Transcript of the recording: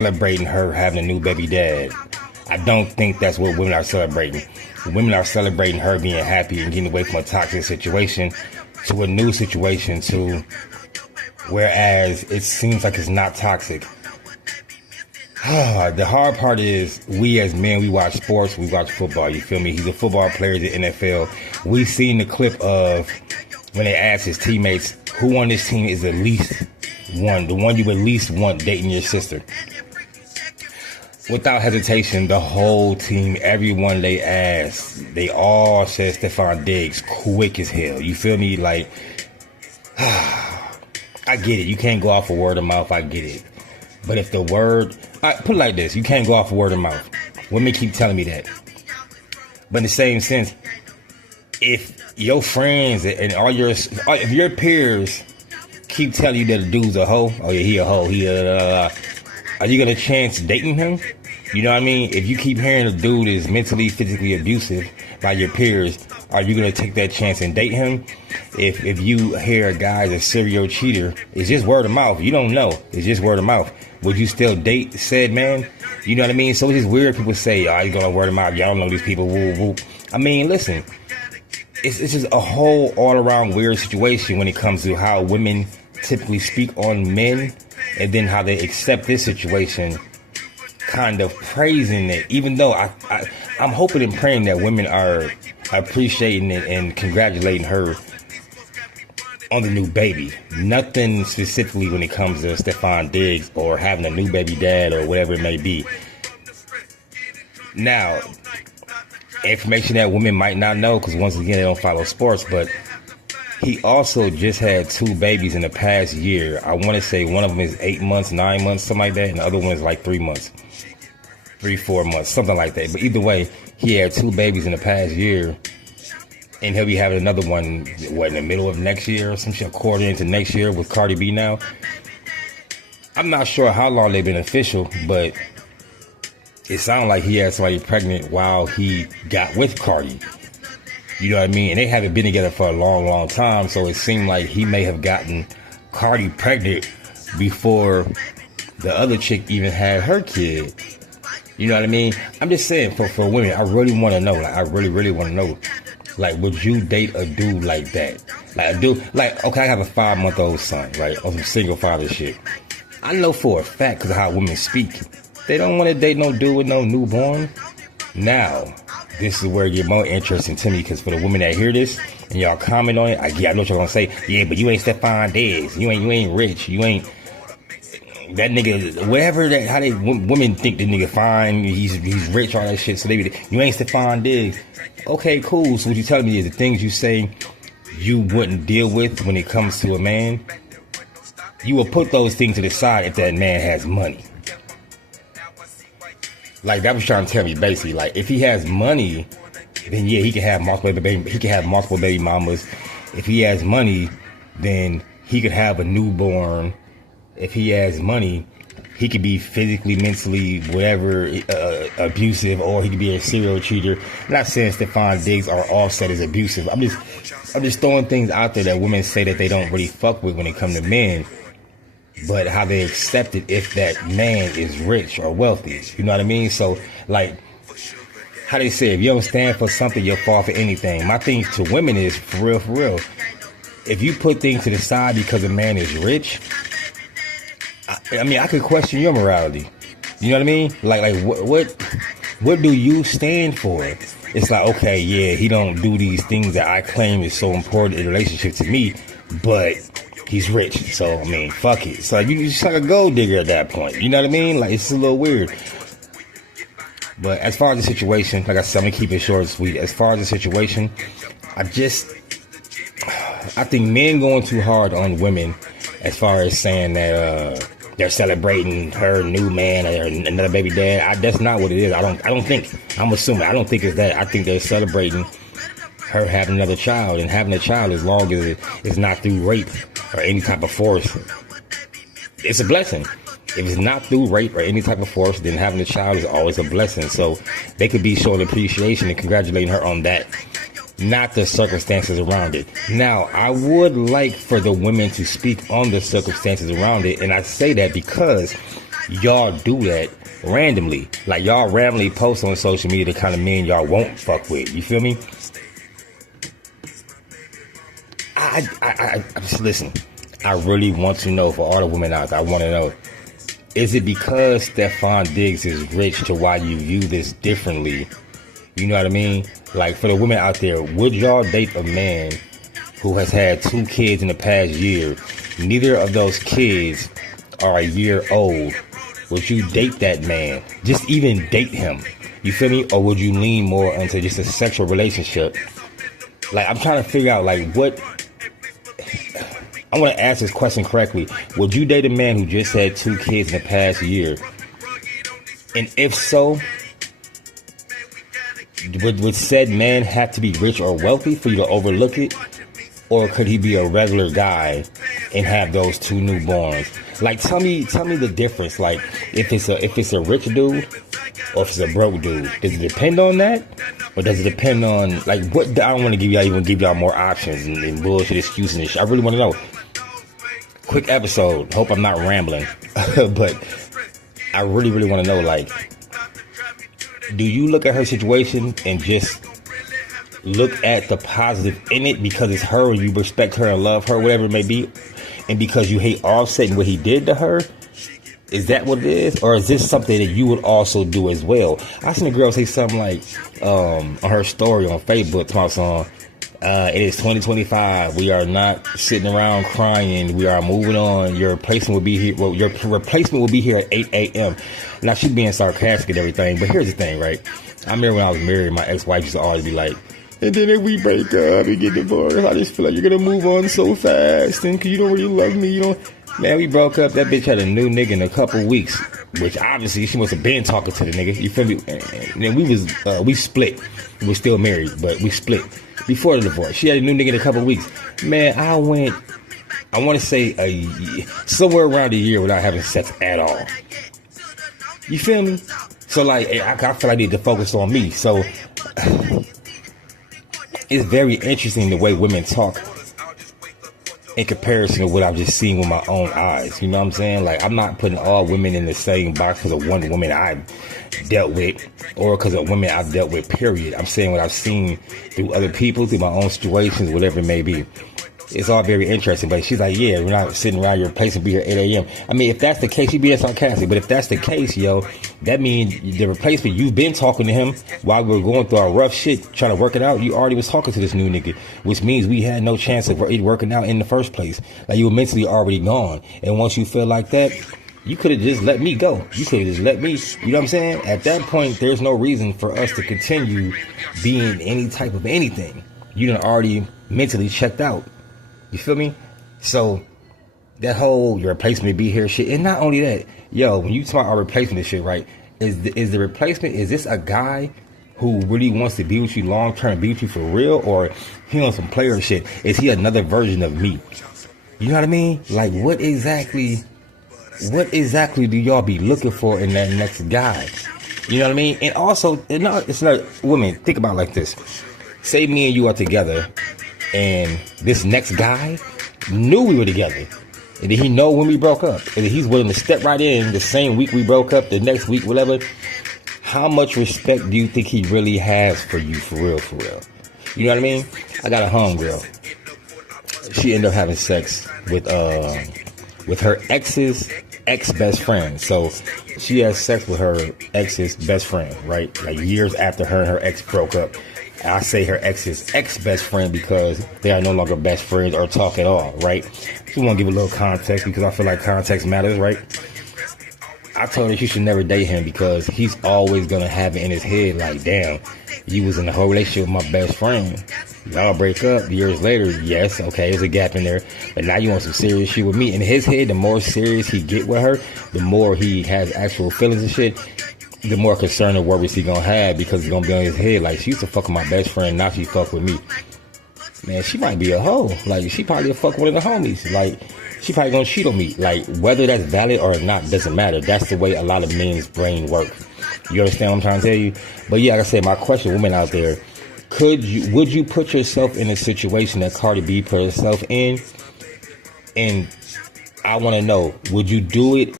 celebrating her having a new baby dad. I don't think that's what women are celebrating. Women are celebrating her being happy and getting away from a toxic situation to a new situation, to whereas it seems like it's not toxic. The hard part is we as men, we watch sports, we watch football, you feel me? He's a football player in the NFL. We seen the clip of when they asked his teammates, who on this team is the least one, the one you would least want dating your sister? Without hesitation, the whole team, everyone they asked, they all said Stephon Diggs, quick as hell. You feel me? Like, I get it. You can't go off of word of mouth. I get it. But if the word, put it like this, you can't go off of word of mouth. Women keep telling me that. But in the same sense, if your friends and if your peers keep telling you that a dude's a hoe, oh yeah, he a hoe, are you gonna chance dating him? You know what I mean? If you keep hearing a dude is mentally, physically abusive by your peers, are you gonna take that chance and date him? If you hear a guy's a serial cheater, it's just word of mouth. You don't know. It's just word of mouth. Would you still date said man? You know what I mean? So it's just weird. People say, oh, you gonna word of mouth. Y'all don't know these people. Woo, woo. I mean, listen. It's just a whole all-around weird situation when it comes to how women typically speak on men and then how they accept this situation, kind of praising it, even though I'm hoping and praying that women are appreciating it and congratulating her on the new baby. Nothing specifically when it comes to Stephon Diggs or having a new baby dad or whatever it may be. Now, information that women might not know, because once again, they don't follow sports, but he also just had 2 babies in the past year. I want to say one of them is 8 months, 9 months, something like that, and the other one is like 3 months. 3-4 months, something like that. But either way, he had 2 babies in the past year, and he'll be having another one, in the middle of next year or some shit, quarter into next year with Cardi B now. I'm not sure how long they've been official, but it sounded like he had somebody pregnant while he got with Cardi. You know what I mean? And they haven't been together for a long, long time, so it seemed like he may have gotten Cardi pregnant before the other chick even had her kid. You know what I mean? I'm just saying, for women, I really want to know. Like, I really, really want to know. Like, would you date a dude like that? Like, a dude, like, okay, I have a 5-month-old son, right? On some single father shit. I know for a fact, because of how women speak, they don't want to date no dude with no newborn. Now, this is where it get more interesting to me, because for the women that hear this, and y'all comment on it, I know what y'all gonna say. Yeah, but you ain't Stephon Diggs. You ain't rich. You ain't that nigga, whatever that, how they women think the nigga fine, he's rich, all that shit. So you ain't Stephon Diggs. Okay, cool. So what you telling me is the things you say you wouldn't deal with when it comes to a man, you will put those things to the side if that man has money. Like, that was trying to tell me basically, like, if he has money, then yeah, he can have multiple baby mamas. If he has money, then he could have a newborn. If he has money, he could be physically, mentally, whatever, abusive, or he could be a serial cheater. I'm not saying Stephon Diggs or Offset is abusive. I'm just throwing things out there that women say that they don't really fuck with when it comes to men, but how they accept it if that man is rich or wealthy. You know what I mean? So, like, how they say, if you don't stand for something, you'll fall for anything. My thing to women is, for real, if you put things to the side because a man is rich, I mean, I could question your morality. You know what I mean? Like what do you stand for? It's like, okay, yeah, he don't do these things that I claim is so important in a relationship to me, but he's rich. So, I mean, fuck it. So you just like a gold digger at that point. You know what I mean? Like, it's a little weird. But as far as the situation, like I said, I'm going to keep it short and sweet. As far as the situation, I think men going too hard on women as far as saying that they're celebrating her new man or another baby dad. That's not what it is. I don't think. I'm assuming. I don't think it's that. I think they're celebrating her having another child, and having a child, as long as it's not through rape or any type of force, it's a blessing. If it's not through rape or any type of force, then having a child is always a blessing. So they could be showing appreciation and congratulating her on that, not the circumstances around it. Now, I would like for the women to speak on the circumstances around it, and I say that because y'all do that randomly. Like, y'all randomly post on social media the kind of men y'all won't fuck with. You feel me? I just listen. I really want to know, for all the women out there, I want to know, is it because Stefan Diggs is rich to why you view this differently? You know what I mean? Like, for the women out there, would y'all date a man who has had 2 kids in the past year? Neither of those kids are a year old. Would you date that man? Just even date him? You feel me? Or would you lean more into just a sexual relationship? Like, I'm trying to figure out, like, what... I want to ask this question correctly. Would you date a man who just had 2 kids in the past year? And if so, would said man have to be rich or wealthy for you to overlook it? Or could he be a regular guy and have those 2 newborns? Like, tell me the difference. Like, if it's a rich dude or if it's a broke dude, does it depend on that? Or does it depend on, like, what? I don't want to give y'all more options and bullshit excuses and shit. I really want to know. Quick episode. Hope I'm not rambling. But I really, really want to know, like, do you look at her situation and just look at the positive in it because it's her and you respect her and love her, whatever it may be, and because you hate Offset and what he did to her? Is that what it is? Or is this something that you would also do as well? I seen a girl say something like on her story on Facebook, it is 2025. We are not sitting around crying. We are moving on. Your replacement will be here. Well, your replacement will be here at 8 a.m. Now, she's being sarcastic and everything, but here's the thing, right? I remember when I was married, my ex-wife used to always be like, and then if we break up and get divorced, I just feel like you're going to move on so fast. And because you don't really love me, you don't. Man, we broke up. That bitch had a new nigga in a couple weeks, which obviously she must have been talking to the nigga. You feel me? And then we split. We were still married, but we split before the divorce. She had a new nigga in a couple weeks. Man, I want to say somewhere around a year without having sex at all. You feel me? So, like, I feel like I need to focus on me. So, it's very interesting the way women talk in comparison to what I've just seen with my own eyes. You know what I'm saying? Like, I'm not putting all women in the same box because of one woman I dealt with or because of women I've dealt with, period. I'm saying what I've seen through other people, through my own situations, whatever it may be. It's all very interesting. But she's like, yeah, we're not sitting around your place and be here at 8 a.m. I mean, if that's the case, she's being sarcastic. But if that's the case, yo, that means the replacement, you've been talking to him while we were going through our rough shit, trying to work it out. You already was talking to this new nigga, which means we had no chance of it working out in the first place. Like, you were mentally already gone. And once you feel like that, you could have just let me go. You could have just let me, you know what I'm saying? At that point, there's no reason for us to continue being any type of anything. You done already mentally checked out. You feel me? So that whole your replacement be here shit, and not only that, yo, when you talk about replacement shit, right? Is the replacement, is this a guy who really wants to be with you long term, be with you for real, or he on some player shit? Is he another version of me? You know what I mean? Like, what exactly do y'all be looking for in that next guy? You know what I mean? And also, it's not women. Think about it like this: say me and you are together, and this next guy knew we were together, and did he know when we broke up, and he's willing to step right in the same week we broke up, the next week, whatever. How much respect do you think he really has for you, for real, for real? You know what I mean? I got a homegirl. She ended up having sex with her ex's ex-best friend. So she has sex with her ex's best friend, right? Like years after her and her ex broke up. I say her ex's ex-best friend because they are no longer best friends or talk at all, right? Just want to give a little context because I feel like context matters, right? I told her she should never date him because he's always going to have it in his head like, damn, you was in a whole relationship with my best friend. Y'all break up years later. Yes, okay, there's a gap in there. But now you want some serious shit with me. In his head, the more serious he get with her, the more he has actual feelings and shit, the more concern and worries he gonna have because it's gonna be on his head. Like, she used to fuck with my best friend, now she fuck with me. Man, she might be a hoe. Like, she probably a fuck one of the homies. Like, she probably gonna cheat on me. Like, whether that's valid or not doesn't matter. That's the way a lot of men's brain work. You understand what I'm trying to tell you? But yeah, like I said, my question, women out there, would you put yourself in a situation that Cardi B put herself in? And I want to know, would you do it